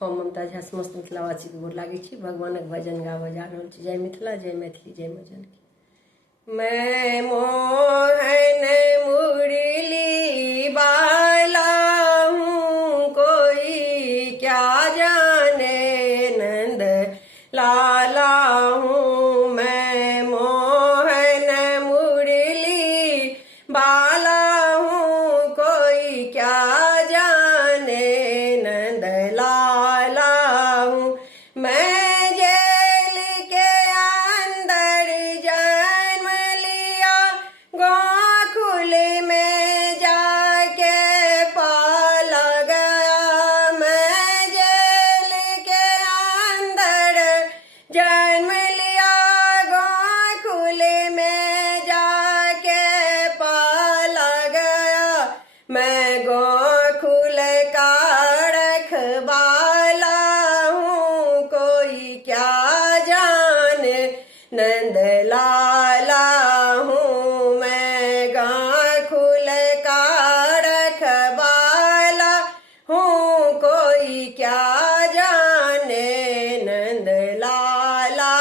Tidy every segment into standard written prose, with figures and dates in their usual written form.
हम ममता झा समस्त मिथिलावासी के गोर लागै छी। भगवानक भजन गाबऽ जा रहल छी। जय मिथिला, जय मैथिली, जय माँ जानकी। मैं मोहन मुरली बाला हूँ, कोई क्या जाने नंद लाला हूँ। मैं मोहन मुरली बाला हूँ, कोई क्या जाने नंद लाला हूँ। मैं जेल के अंदर जन्म लिया, गोकुल में जाके पाला गया। मैं जेल के अंदर जन्म लिया, गोकुल में जाके पाला गया। मैं गोकुल का रखवाला हूँ, कोई क्या जाने नंद लाला हूँ। मैं गोकुल का रखवाला हूँ, कोई क्या जाने नंद लाला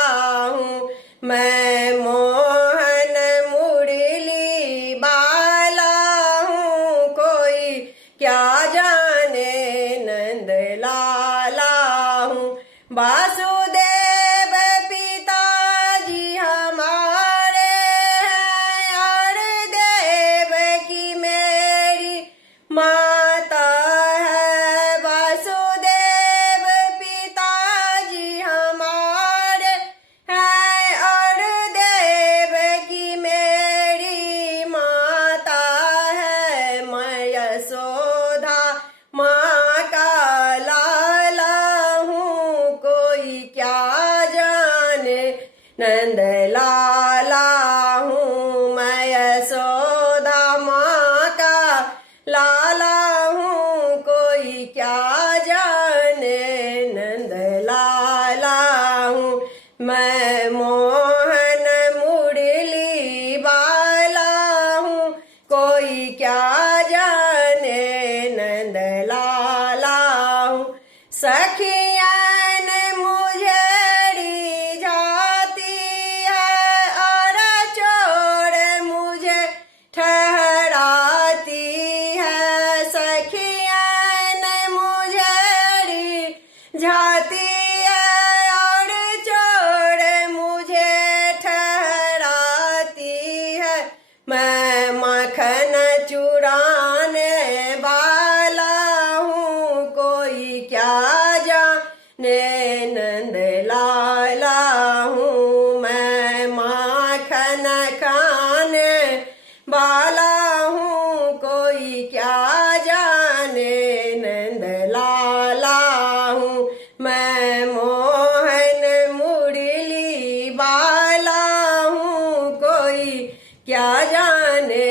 हूँ। मैं मोहन मुरली बाला हूँ, कोई क्या जाने नंद लाला हूँ। वासुदेव पिताजी हमारे हैं, और देव की मेरी माता है। वासुदेव पिताजी हमारे हैं, और देव की मेरी माता है। मैं यशोदा माँ का लाला हूँ, कोई क्या जाने नंद लाला हूँ। मैं यशोदा माँ का लाला हूँ, कोई क्या जाने नंद लाला हूँ। मैं मोहन मुरली बाला हूँ, कोई क्या जाने नंद लाला हूँ। सखियन मुझे रिझाती है, और चोर मुझे ठहराती है। सखियन मुझे रिझाती है, और चोर मुझे ठहराती है। मैं मक्खन चुराने वाला हूँ, कोई क्या जाने नंद लाला हूँ। मैं माखन खाने वाला हूँ, कोई क्या जाने नंद लाला हूँ। मैं मोहन मुरली बाला हूँ, कोई क्या जाने